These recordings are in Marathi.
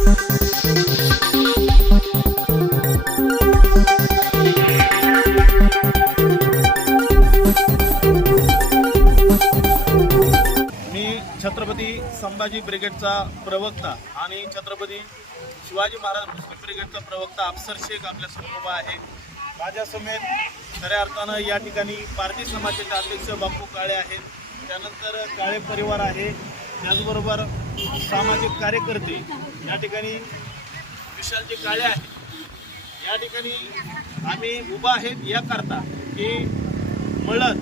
मी छत्रपती संभाजी ब्रिगेडचा प्रवक्ता आणि छत्रपती शिवाजी महाराज मुस्लिम ब्रिगेडचा प्रवक्ता अफसर शेख आपल्यासमोर आहे. माझ्यासमेत खऱ्या अर्थानं या ठिकाणी पारधी समाजाचे अध्यक्ष बापू काळे आहेत. त्यानंतर काळे परिवार आहे. त्याचबरोबर सामाजिक कार्यकर्ते या ठिकाणी विशालजी काळे आहेत. या ठिकाणी आम्ही उभा आहेत याकरता की मळद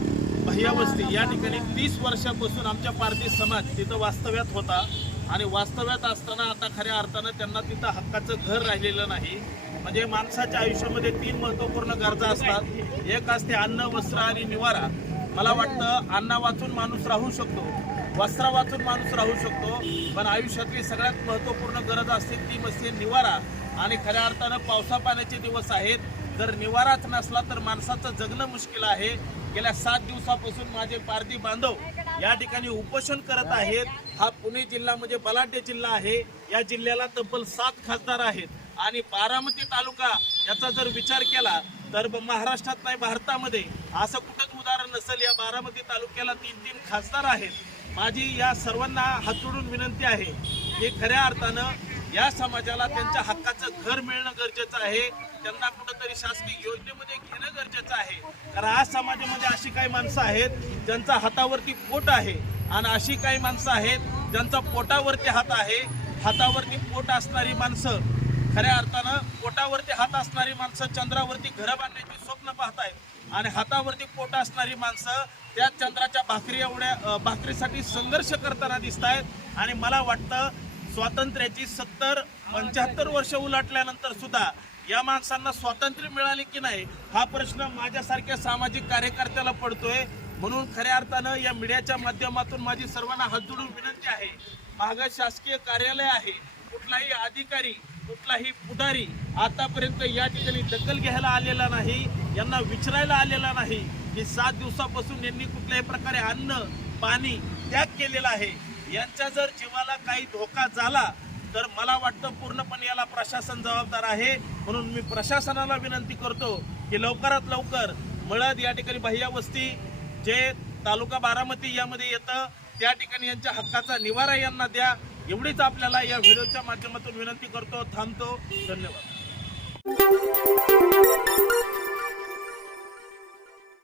भैयावस्ती या ठिकाणी तीस वर्षापासून आमच्या पारधी समाज तिथं वास्तव्यात होता आणि वास्तव्यात असताना आता खऱ्या अर्थानं त्यांना तिथं हक्काचं घर राहिलेलं नाही. म्हणजे माणसाच्या आयुष्यामध्ये तीन महत्त्वपूर्ण गरजा असतात. एक असते अन्न वस्त्र आणि निवारा. मला वाटतं अन्ना वाचून माणूस राहू शकतो. वस्त्रा वाचून माणूस राहू शकतो पण आयुष्यातली सगळ्यात महत्त्वपूर्ण गरज असते ती म्हणजे निवारा. आणि खऱ्या अर्थानं पावसा पाण्याचे दिवस आहेत. जर निवाराच नसला तर माणसाचं जगणं मुश्किल आहे. गेल्या सात दिवसापासून माझे पारधी बांधव या ठिकाणी उपोषण करत आहेत. हा पुणे जिल्हा म्हणजे बलाढ्य जिल्हा आहे. या जिल्ह्याला तब्बल सात खासदार आहेत. आणि बारामती तालुका याचा जर विचार केला तर महाराष्ट्रात नाही भारतामध्ये. असं कुठंच उदाहरण नसेल. या बारामती तालुक्याला तीन तीन खासदार आहेत. माझी या सर्वांना हातोडून विनंती आहे की खऱ्या अर्थानं या समाजाला त्यांच्या हक्काचं घर मिळणं गरजेचं आहे. त्यांना कुठंतरी शासकीय योजनेमध्ये घेणं गरजेचं आहे. कारण आज समाजामध्ये अशी काही माणसं आहेत ज्यांचा हातावरती पोट आहे आणि अशी काही माणसं आहेत ज्यांचा पोटावरती हात आहे. हातावरती पोट असणारी माणसं खऱ्या अर्थानं पोटावरती हात असणारी माणसं चंद्रावरती घरं बांधण्याची स्वप्न पाहतायत. आणि हातावरती पोट असणारी माणसं त्या चंद्राच्या भाकरी एवढ्या भाकरीसाठी संघर्ष करताना दिसत आहेत आणि मला वाटतं स्वातंत्र्याची सत्तर पंच्याहत्तर वर्ष उलटल्यानंतर सुद्धा या माणसांना स्वातंत्र्य मिळाले की नाही हा प्रश्न माझ्यासारख्या सामाजिक कार्यकर्त्याला पडतोय. म्हणून खऱ्या अर्थानं या मीडियाच्या माध्यमातून माझी सर्वांना हात जोडून विनंती आहे. मागं शासकीय कार्यालय आहे. कुठलाही अधिकारी कुठलाही पुढारी आतापर्यंत या ठिकाणी दखल घ्यायला आलेला नाही यांना विचारायला आलेला नाही की सात दिवसापासून यांनी कुठल्याही प्रकारे अन्न पाणी त्याग केलेला आहे. यांच्या जर जीवाला काही धोका झाला तर मला वाटतं पूर्णपणे याला प्रशासन जबाबदार आहे. म्हणून मी प्रशासनाला विनंती करतो की लवकरात लवकर मळद या ठिकाणी भैया जे तालुका बारामती यामध्ये येतं त्या ठिकाणी यांच्या हक्काचा निवारा यांना द्या. एवढीच आपल्याला या व्हिडिओच्या माध्यमातून विनंती करतो थांबतो. धन्यवाद.